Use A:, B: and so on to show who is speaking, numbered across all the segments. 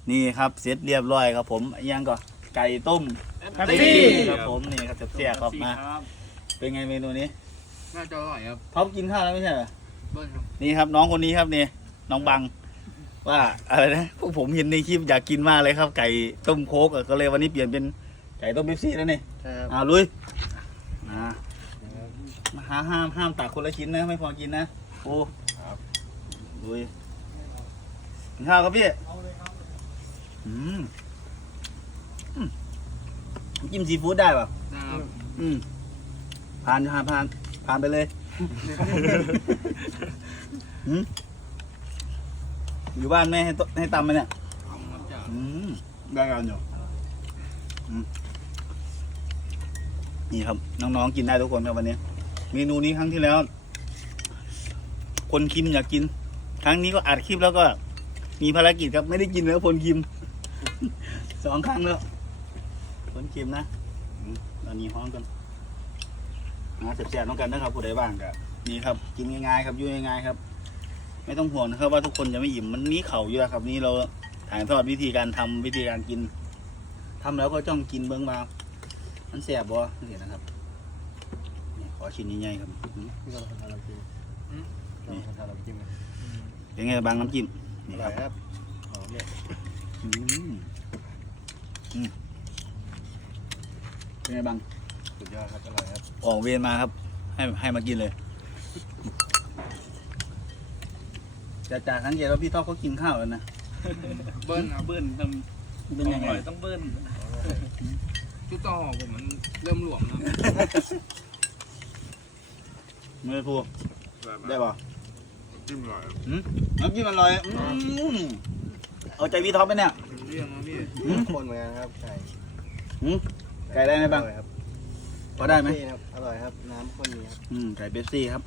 A: นี่ครับเสร็จเรียบร้อยครับผมยังก็ไก่ต้มครับผมนี่ครับเสียบครับมาเป็นไงเมนูนี้
B: น่าจะอร่อยครับ
A: ท็อปกินข้าวแล้วไม่ใช่เหรอ
B: เบิ้ลครับ
A: นี่ครับน้องคนนี้ครับนี่น้องบังว่าอะไรนะพวกผมเห็นในคลิปอยากกินมากเลยครับไก่ต้มโค้กก็เลยวันนี้เปลี่ยนเป็นไก่ต้มเบปซี่แล้วนี่ลุยมาห้ามตักคนละชิ้นนะไม่พอกินนะโอ้ลุยกินข้าวครับพี่จิ้มซีฟู้ดได้ป่ะผ่านไปเลยอยู่บ้านแม่ให้ตำไหมเนี่ยได้กันอยู่นี่ครับน้องๆกินได้ทุกคนครับวันนี้เมนูนี้ครั้งที่แล้วคนคิมอยากกินครั้งนี้ก็อัดคลิปแล้วก็มีภารกิจครับไม่ได้กินแล้วคนคิม2 ครั้งแล้วคนคิมนะตอนนี้ห้องกันเสียบๆต้องกันนะครับผู้ใดบ้างก็นี่ครับกินง่ายๆครับยุ่ยง่ายๆครับไม่ต้องห่วงนะครับว่าทุกคนจะไม่อิ่มมันมีเข่าอยู่แล้วครับนี่เราถ่ายทอดวิธีการทำวิธีการกินทำแล้วก็จ้องกินเบิ้งมามันแสบบ่ไม่เห็นนะครับขอชิ้นใหญ่ๆครับนี่เป็นไงบางน้ำจิ้มนี่ครับหอมเนี่ยเป็นไงบางสุดยอดครับอร่อยครับออกเวรมาครับให้มากินเลยจากครั้งเดียวแล้วพี่ท็อปเขากินข้าวแล้วนะ
B: เบิ้ลครับ
A: เบิ้ลเป็นยังไง
B: ต้องเบิ้ลจุดต่อผมมันเริ่มหลวมแล้ว
A: ไม่ได้พูดได้ป่ะ
B: จิ้มอร่อย
A: น้ำจิ้มอร่อยเอาใจพี่ท็อปไหมเนี่ย
B: เรื่องนะพี่
C: คนเหมือนกันครับไก่
A: ได้ไหมบ้างพอได้ไหม
C: อร่อยครับน้ำข้นนี้ครับ
A: ไก่เบปซี่ครับ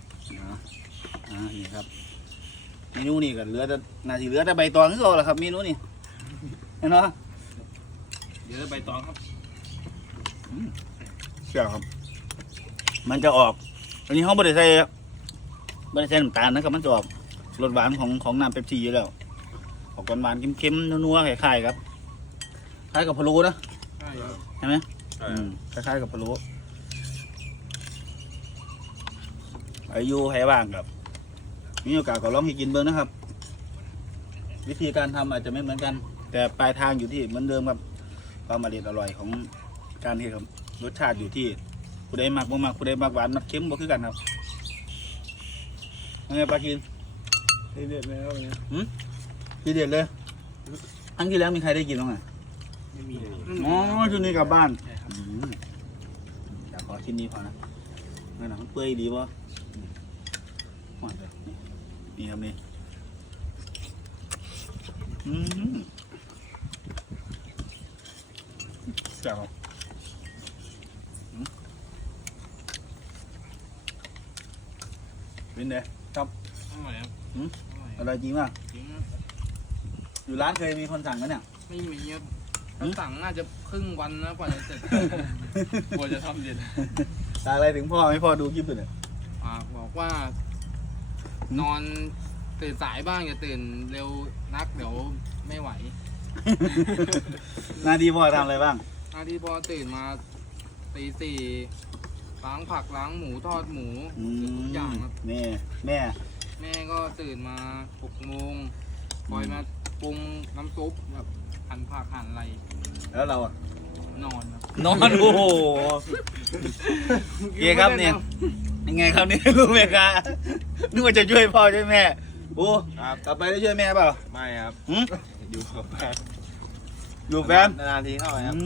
A: นี่ครับเมนูนี่ก็เหลือแต่นาทีเหลือแต่ใบตองก็พอแล้วครับเมนูนี่เห็นไหม
B: เหลือใบตองครับ
A: เชื่อครับมันจะออกอันนี้เขาไม่ได้ใส่น้ำตาลนะครับมันจะออกรสหวานของน้ำเป๊ปซี่อยู่แล้วออกหวานๆเค็มๆนัวๆคล้ายๆครับคล้ายกับพะโล้นะใช่ไหมคล้ายๆกับพะโล้อายุให้บ้างครับมีโอกาสก็ลองให้กินเบิ้งนะครับวิธีการทำอาจจะไม่เหมือนกันแต่ปลายทางอยู่ที่เหมือนเดิมครับความอร่อยของการที่ครับรสชาติอยู่ที่ผู้ใดมักบ่มักผู้ใดมักหวานมักเค็มบ่คือกันครับยังไงปลากิน
C: ทีเด็ดเลยครับเนี่ย
A: ทีเด็ดเลยครั้งที่แล้วมีใครได้กินบ้างอ่ะ
B: ไม่มี
A: ชุดนี้กลับบ้านอยากขอชิ้นนี้พอนะนี่นะเปื่อยดีป่ะนี่ครับนี่แซ่บเป็นไงครับ
B: อร่อยครับ
A: อร่อยจริงป่ะอยู่ร้านเคยมีคนสั่งไหมเนี่ย
B: ไม่มีครับสั่งน่าจะครึ่งวันนะกว่าจะเสร็จกว่าจะทำเสร็จ
A: อะไรถึงพ่อไม่พ่อดูคลิปเลย
B: บอกว่านอนตื่นสายบ้างอย่าตื่นเร็วนักเดี๋ยวไม่ไหว
A: หน้าที่พ่อทำอะไรบ้าง
B: หน้าที่พ่อตื่นมาตี 4ล้างผักล้างหมูทอดหมูทุกอย่างครับ
A: แม่
B: ก็ตื่นมา6 โมงคอยมาปรุงน้ำซุปแบบหั่นผักหั่นอะไร
A: แล้วเรา
B: นอน
A: โอ้โหเกียครับเนี่ยยังไงครับนี่ลูกแม่กานึกว่าจะช่วยพ่อช่วยแม่โอ้กลับไปได้ช่วยแม่เปล่า
C: ไม่ครับอยู่กับแฟนนานทีเข้าไปครับ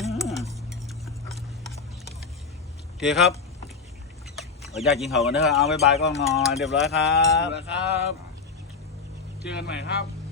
A: โอเคครับอยากกินเขากันนะครับเอาบายก็นอนเรียบร้อยครับ
B: เจอกันใหม่ครับ